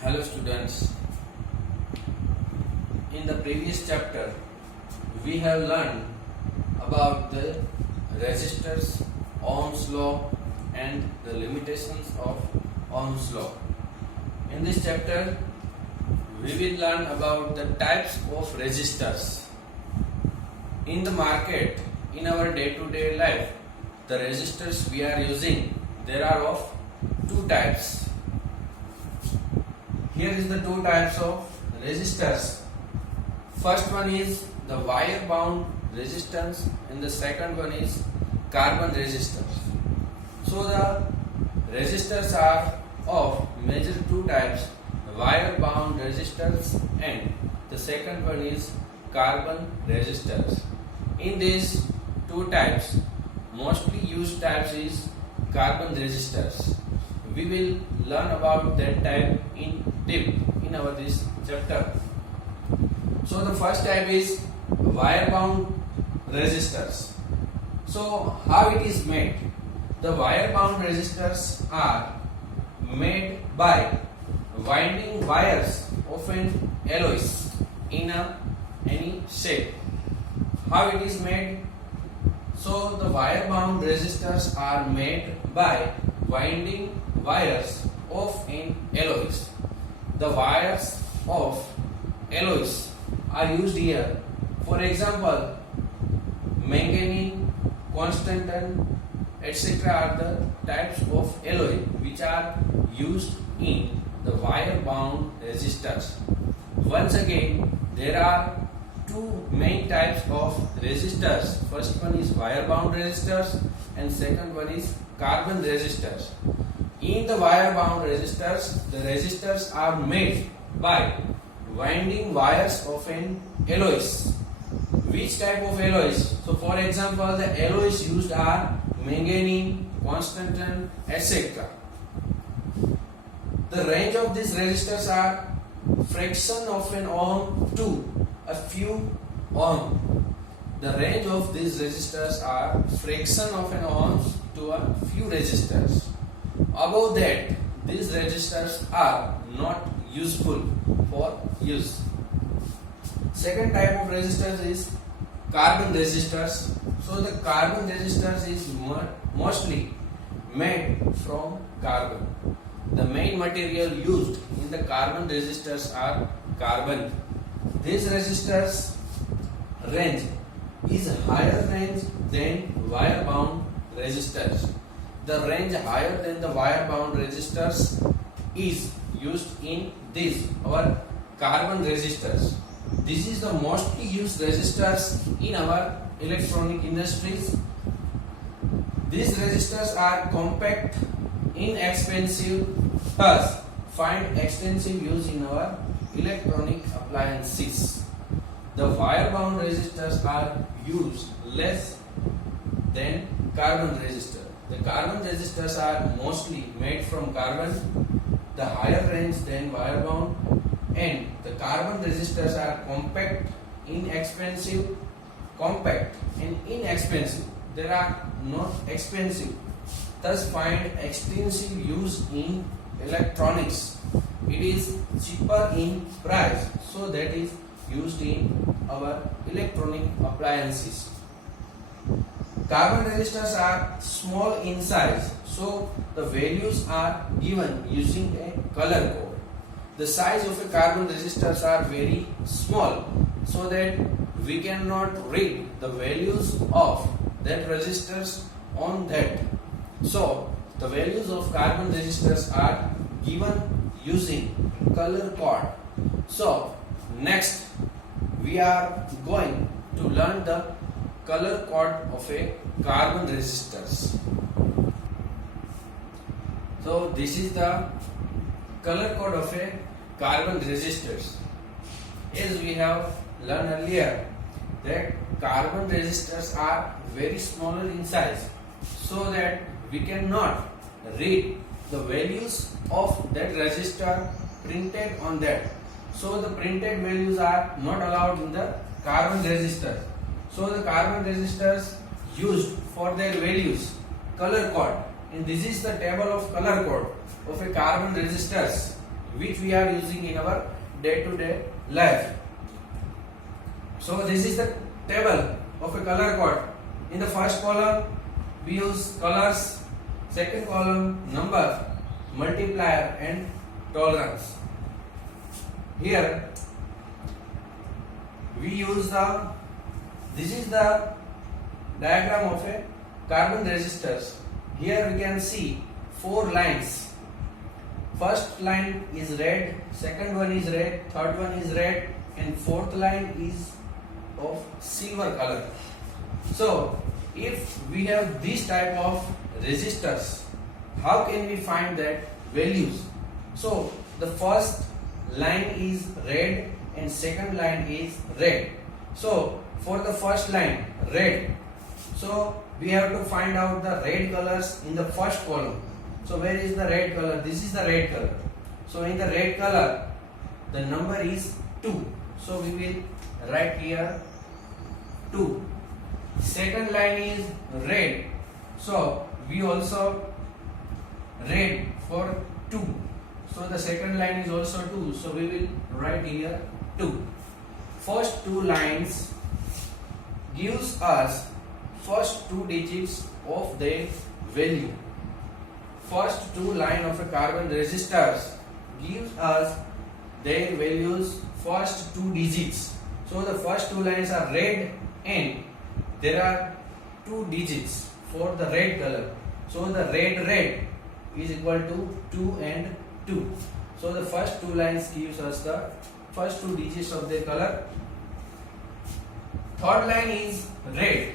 Hello students, in the previous chapter we have learned about the resistors, Ohm's law and the limitations of Ohm's law. In this chapter we will learn about the types of resistors. In the market, in our day-to-day life, the resistors we are using, there are of two types. Here is the two types of resistors. First one is the wire bound resistance and the second one is carbon resistors. So the resistors are of major two types, wire bound resistors and the second one is carbon resistors. In these two types, mostly used types is carbon resistors. We will learn about that type in deep in our this chapter. So the first type is wire bound resistors. So how it is made? The wire bound resistors are made by winding wires of an alloys in any shape. How it is made? So the wire bound resistors are made by winding wires of an alloys. The wires of alloys are used here. For example, manganese, constantan, etc. are the types of alloy which are used in the wire bound resistors. Once again, there are two main types of resistors. First one is wire bound resistors and second one is carbon resistors. In the wire bound resistors, the resistors are made by winding wires of an alloys. Which type of alloys? So for example, the alloys used are manganese, constantan, etc. The range of these resistors are fraction of an ohm to a few ohm. The range of these resistors are fraction of an ohm to a few resistors. Above that, these resistors are not useful for use. Second type of resistors is carbon resistors. So the carbon resistors is mostly made from carbon. The main material used in the carbon resistors are carbon. These resistors range is higher range than wire bound resistors. The range higher than the wire bound resistors is used in these our carbon resistors. This is the mostly used resistors in our electronic industries. These resistors are compact, inexpensive, thus find extensive use in our electronic appliances. The wire bound resistors are used less than carbon resistors. The carbon resistors are mostly made from carbon, the higher range than wire bound, and the carbon resistors are compact and inexpensive. They are not expensive, thus find extensive use in electronics. It is cheaper in price, so that is used in our electronic appliances. Carbon resistors are small in size, so the values are given using a color code. The size of a carbon resistors are very small, so that we cannot read the values of that resistors on that. So the values of carbon resistors are given using color code. So next we are going to learn the color code of a carbon resistors. So this is the color code of a carbon resistors. As we have learned earlier that carbon resistors are very smaller in size, so that we cannot read the values of that resistor printed on that. So the printed values are not allowed in the carbon resistor. So the carbon resistors used for their values color code, and this is the table of color code of a carbon resistors which we are using in our day-to-day life. So this is the table of a color code. In the first column we use colors, second column number, multiplier and tolerance. Here we use this is the diagram of a carbon resistors. Here we can see 4 lines. First line is red, second one is red, third one is red, and fourth line is of silver color. So if we have this type of resistors, how can we find that values? So the first line is red and second line is red. So for the first line red, so we have to find out the red colors in the first column. So where is the red color? This is the red color. So in the red color the number is 2. So we will write here 2. Second line is red. So we also red for 2. So the second line is also 2. So we will write here 2. First 2 lines gives us first 2 digits of their value. First 2 line of a carbon resistors gives us their values first 2 digits. So the first 2 lines are red and there are 2 digits for the red color. So the red is equal to 2 and 2. So the first 2 lines gives us the first 2 digits of their color. Third line is red.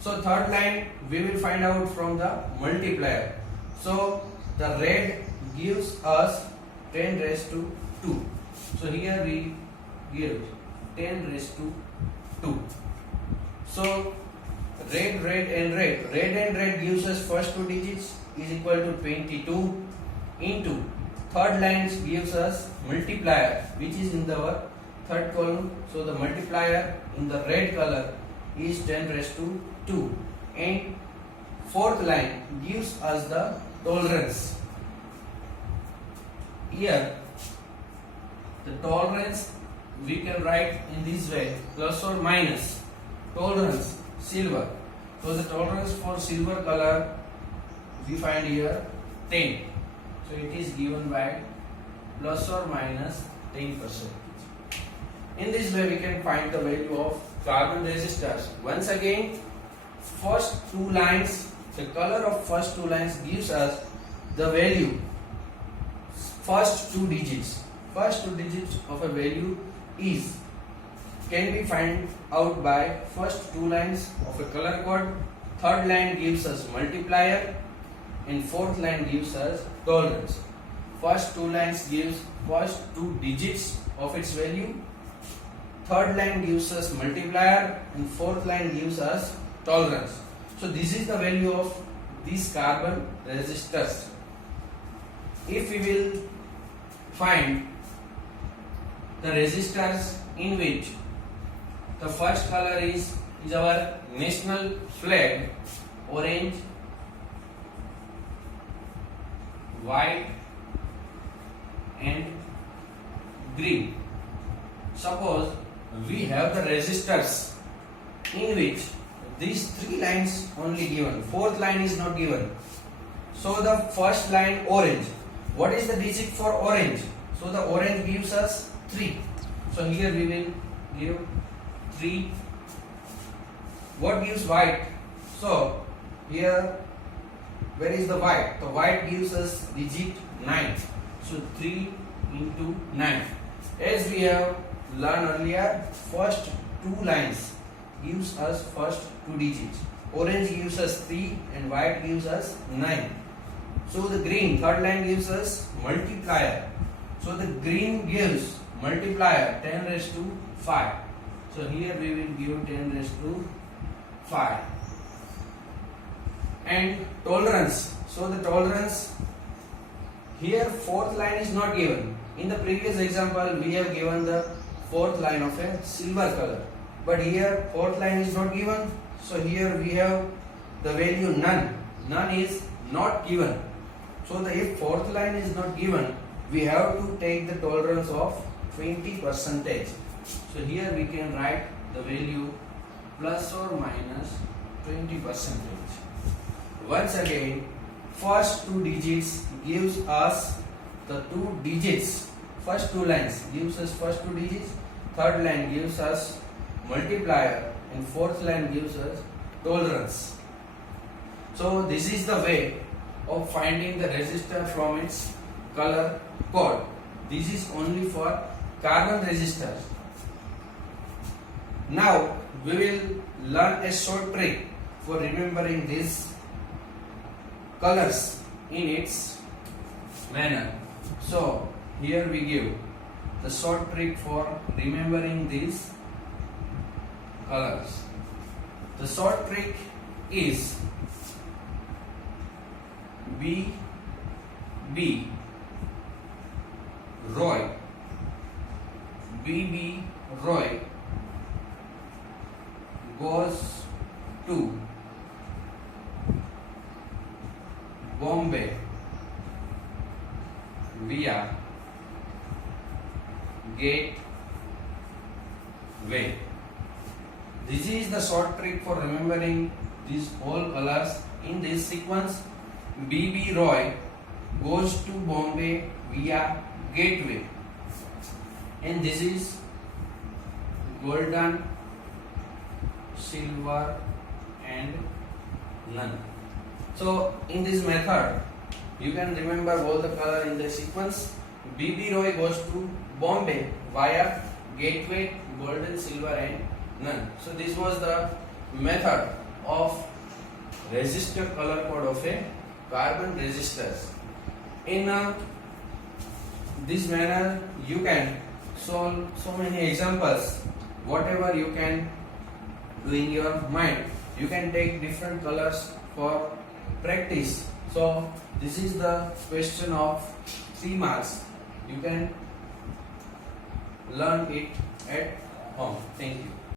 So third line we will find out from the multiplier. So the red gives us 10 raised to 2. So here we give 10 raised to 2. So red and red gives us first 2 digits is equal to 22 into third lines gives us multiplier which is in the third column. So the multiplier in the red color is 10 raised to 2 and fourth line gives us the tolerance. Here the tolerance we can write in this way, plus or minus. Tolerance silver. So the tolerance for silver color we find here 10. So it is given by plus or minus 10%. In this way we can find the value of carbon resistors. Once again, first 2 lines, the color of first 2 lines gives us the value first 2 digits. First 2 digits of a value is can be find out by first 2 lines of a color code. Third line gives us multiplier and fourth line gives us tolerance. First 2 lines gives first 2 digits of its value. Third line gives us multiplier and fourth line gives us tolerance. So this is the value of these carbon resistors. If we will find the resistors in which the first color is our national flag, orange, white and green. Suppose we have the resistors in which these 3 lines only given, fourth line is not given. So the first line orange. What is the digit for orange? So the orange gives us 3. So here we will give 3. What gives white? So here where is the white? The white gives us digit 9. So 3 into 9. As we have learned earlier, first 2 lines gives us first 2 digits. Orange gives us 3 and white gives us 9. So the green, third line gives us multiplier. So the green gives multiplier 10 raised to 5. So here we will give 10 raised to 5. And tolerance. So the tolerance here fourth line is not given. In the previous example we have given the fourth line of a silver color. But here fourth line is not given. So here we have the value none. None is not given. So if fourth line is not given, we have to take the tolerance of 20%. So here we can write the value plus or minus 20%. Once again, first two digits gives us the two digits. First two lines gives us first two digits. Third line gives us multiplier, and fourth line gives us tolerance. So this is the way of finding the resistor from its color code. This is only for carbon resistors. Now we will learn a short trick for remembering these colors in its manner. So here we give the short trick for remembering these colors. The short trick is BB Roy. BB Roy goes to Bombay via Gateway. This is the short trick for remembering these all colors in this sequence. BB Roy goes to Bombay via Gateway, and this is golden, silver and none. So in this method you can remember all the color in the sequence. BB Roy goes to Bombay via Gateway, golden, silver and none. So this was the method of resistor color code of a carbon resistors. In this manner you can solve so many examples. Whatever you can do in your mind, you can take different colors for practice. So this is the question of 3 marks. You can learn it at home. Thank you.